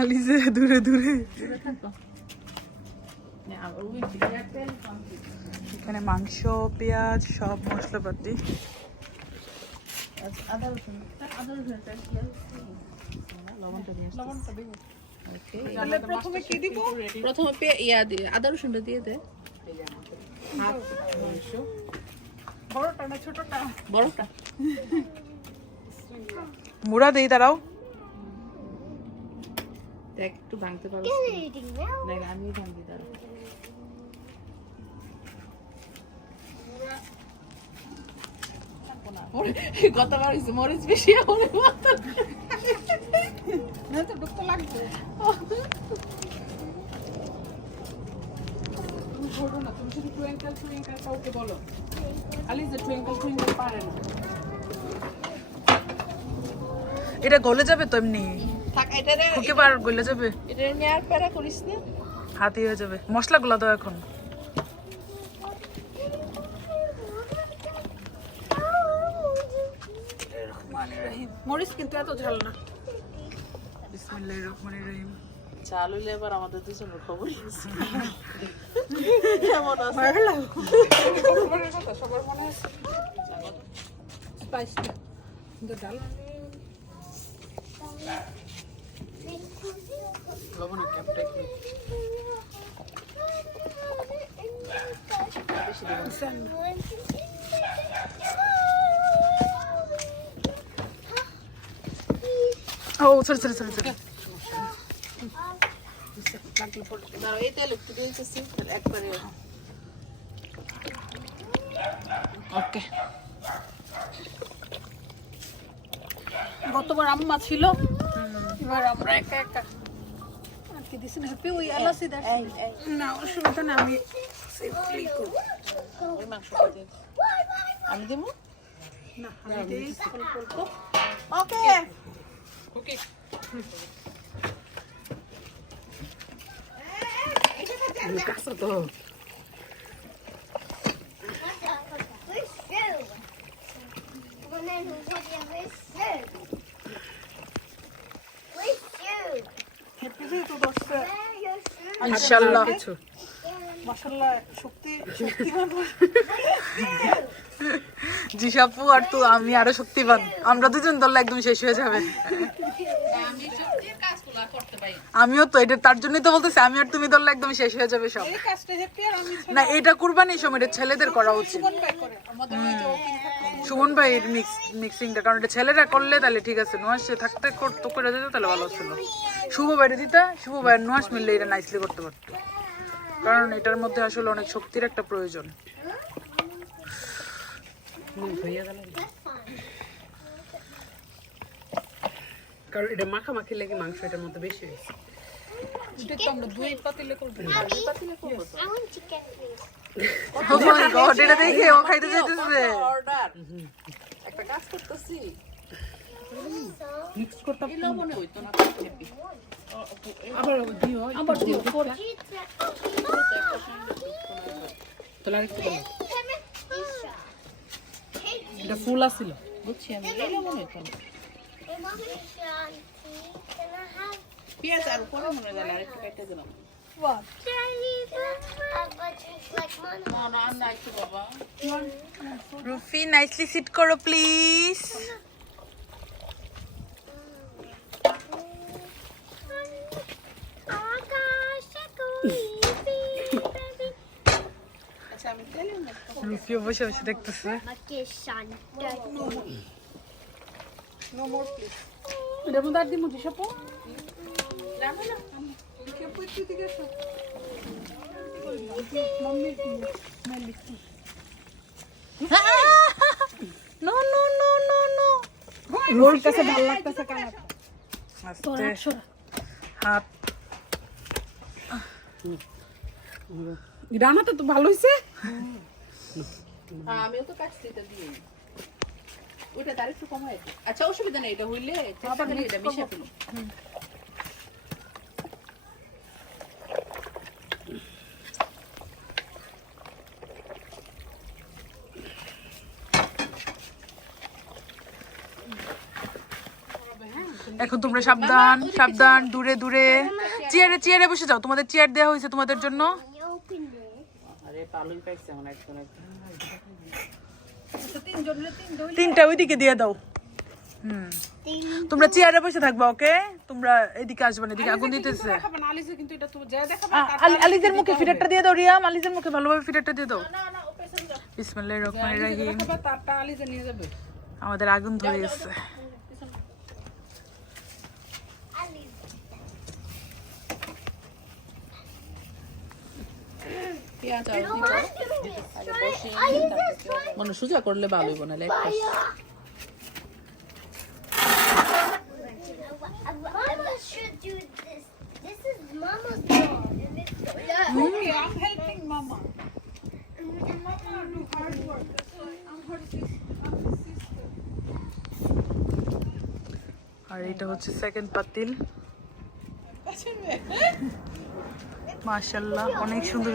আলিজে দূরে দূরে এখানে মাংস পেঁয়াজ সব মশলাপাতি। তাহলে প্রথমে কি দিব? প্রথমে ইয়া দিয়ে আদা রসুনটা দিয়ে দে। বড়টা না ছোটটা? বরফটা মুড়া দেই তারাও দেখ একটু ভাঙতে পারো না আমি ভাঙবি দাঁড়া গতবার হয়েছে মরিচ বেশি আমার মাথা না তো ঢুকতে লাগবে। তুমি শুধু টুয়েঙ্কেল টুয়েঙ্কেল কাউকে বলো। আলিজে টুয়েঙ্কেল টুয়েঙ্কেল পারে না। এটা গলে যাবে তো এমনি? ওকে বার গলে যাবে। হাতি হয়ে যাবে। মশলাগুলো দাও এখন। মরিচ কিন্তু এত ঝাল না। বিসমিল্লাহির রহমানির রহিম। চাল হইলে এবার আমাদের দুজনের খবর সবার মনে আছে স্পাইস কিন্তু ডাল লবণ ক্যাপটা একটু ও সরি সরি সরি সরি দাঁড়াও এই তেল একটু দিয়েছি একবারে ওকে গতবার আম্মা ছিল এবার আমরা একা একা আর কি হ্যাপি ওই এলাচি দেখ না অসুবিধা না আমি সেফলি করব ওই মাংসটা আমি দেবো না আমি দিই ওকে ওকে কাছে তো হ্যাপি যেহেতু দশটা ইনশাআল্লাহ মাসাল্লাহ শক্তি জিসাপু আর তো আমি আরও শক্তিবান আমরা দুজন দল একদম শেষ হয়ে যাবে। আমি সত্যি কাজগুলো করতে পারি আমিও তো এটা তার জন্যই তো বলতেছি আমি আর তুমি দল একদম শেষ হয়ে যাবে সব। এই কাজটা হ্যাপি আর আমি না এটা কুরবানি সময় এটা ছেলেদের করা উচিত। সুমন ভাই মিক্স মিক্সিংটা কারণ এটা ছেলেরা করলে তাহলে ঠিক আছে নুয়াশ সে থাকতে করতো করে দিত তাহলে ভালো ছিল শুভ বাইরে দিতা শুভ ভাইয়ের নুয়াশ মিললে এটা নাইসলি করতে পারতো। কারণ এটার মধ্যে আসলে অনেক শক্তির একটা প্রয়োজন। কারণ এটা মাখামাখি লেগে মাংস এটার মধ্যে বেশি হয়েছে। এটা তো আমরা দুই পাতিলে করব? Chicken, please. Oh my god এটা দেখে ও খাইতে অর্ডার একটা কাজ করতেছি। মিক্স করতে এই লবণে হইতো না আবার দিও আবার দিও পরে। তাহলে আরেকটু বলো। এটা ফুল আসছিল বুঝছি আমি এই লবণে হইতো না। পেঁয়াজ আর পরে মনে হয় আরেকটু কেটে দিলাম। Jelly? Uh, but it's like mine. না না আর না একটু রুফি বসে বসে দেখতেছে নো মোর প্লিজ এটা মধ্যে আর দিমু দিশাপু না না no no no no no ওর কাছে ভালো লাগতেছে কালার আস্তে হাত রান্নাটা তো ভালো হয়েছে হ্যাঁ আমিও তো কাটছি এটা দিয়ে ওইটা তার একটু কমাই দিই। আচ্ছা অসুবিধা নেই এটা হইলে এটা মিশে ফেলো এখন তোমরা সাবধান সাবধান দূরে দূরে। চেয়ারে চেয়ারে বসে যাও। তোমাদের চেয়ার দেওয়া হয়েছে তোমাদের জন্য। তিনটা ওইদিকে দিয়ে দাও। হুম। তোমরা চেয়ারে বসে থাকবা ওকে তোমরা এদিকে আসবে না এদিকে আগুন দিতেছে। আলিজের মুখে ফিটারটা দিয়ে দাও রিয়াম। আলিজের মুখে ভালোভাবে ফিটারটা দিয়ে দাও। বিসমিল্লাহির রহমানির রহিম। আমাদের আগুন ধরে গেছে পেঁয়াজ আর No, I'm gonna try. Alisa's trying. মনে সোজা করলে ভালোই বানালে একটা Mama should do this. This is Mama's job. Okay, I'm helping Mama. Mama do hard মানে মনুষ্যা করলে ভালো হইব না আর এটা হচ্ছে সেকেন্ড পাতিল। মাশাল্লাহ অনেক সুন্দর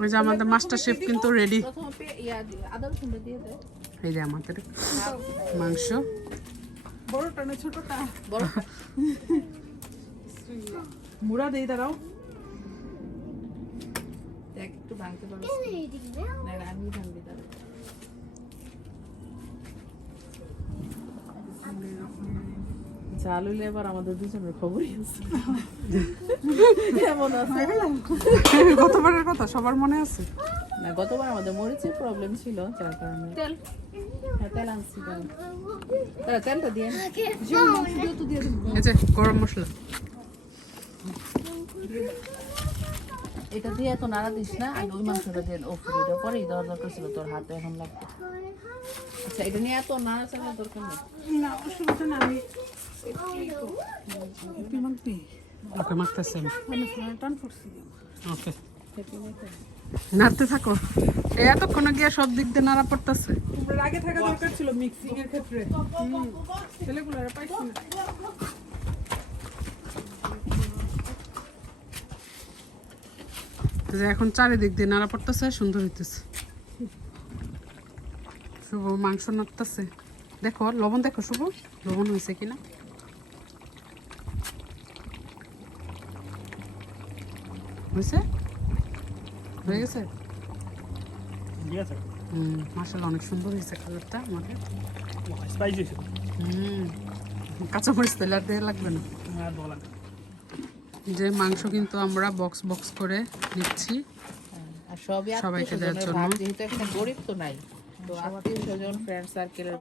ওই যে আমাদের মাস্টার শেফ কিন্তু রেডি ইয়া দিয়ে দিয়ে দেয় এই যে আমাদের মাংস বড়টা না ছোটটা? বড় মুড়া দেই দাঁড়াও দেখ একটু ভাঙতে পারো. আমি ভাঙবি তাহলে হইলে এবার আমাদের দুজনের খবরই আছে। কেমন আছে। গতবারের কথা সবার মনে আছে? না গতবার আমাদের মরিচের প্রবলেম ছিল যার কারণে তেল। হ্যাঁ তেল আনছি তেলটা দিয়ে। গরম মশলা। এটা দিয়ে এত নাড়া দিস না আগে ওই মাংসটা দিয়ে ও এটা পরেই দেওয়ার দরকার ছিল তোর হাতে এখন লাগবে। আচ্ছা এটা নিয়ে এত নাড়া চাড়ার দরকার নেই। না, অসুবিধা না, আমি ওকে মাখতেছি আমি। টান পড়ছি। ওকে। নাড়তে থাকো। এই এতক্ষণ গিয়ে সব দিক দিয়ে নাড়া পড়তেছে। আগে থাকা দরকার ছিল মিক্সিং এর ক্ষেত্রে। পাইছি না। যে এখন চারিদিক দিয়ে নাড়া পড়তেছে সুন্দর হইতেছে। শুভ মাংস নাড়তেছে। দেখো লবণ দেখো শুভ? লবণ হয়েছে কিনা? হয়েছে হয়ে গেছে? হুম মাসাল অনেক সুন্দর হয়েছে কালারটা আমাদের। হুম কাঁচামরিচ তেল আর দেওয়া লাগবে না। যে মাংস কিন্তু আমরা বক্স বক্স করে নিচ্ছি আর সবই সবাইকে দেওয়ার জন্য। যেহেতু একটা গরিব তো নাই তো আত্মীয় স্বজন ফ্রেন্ড সার্কেলের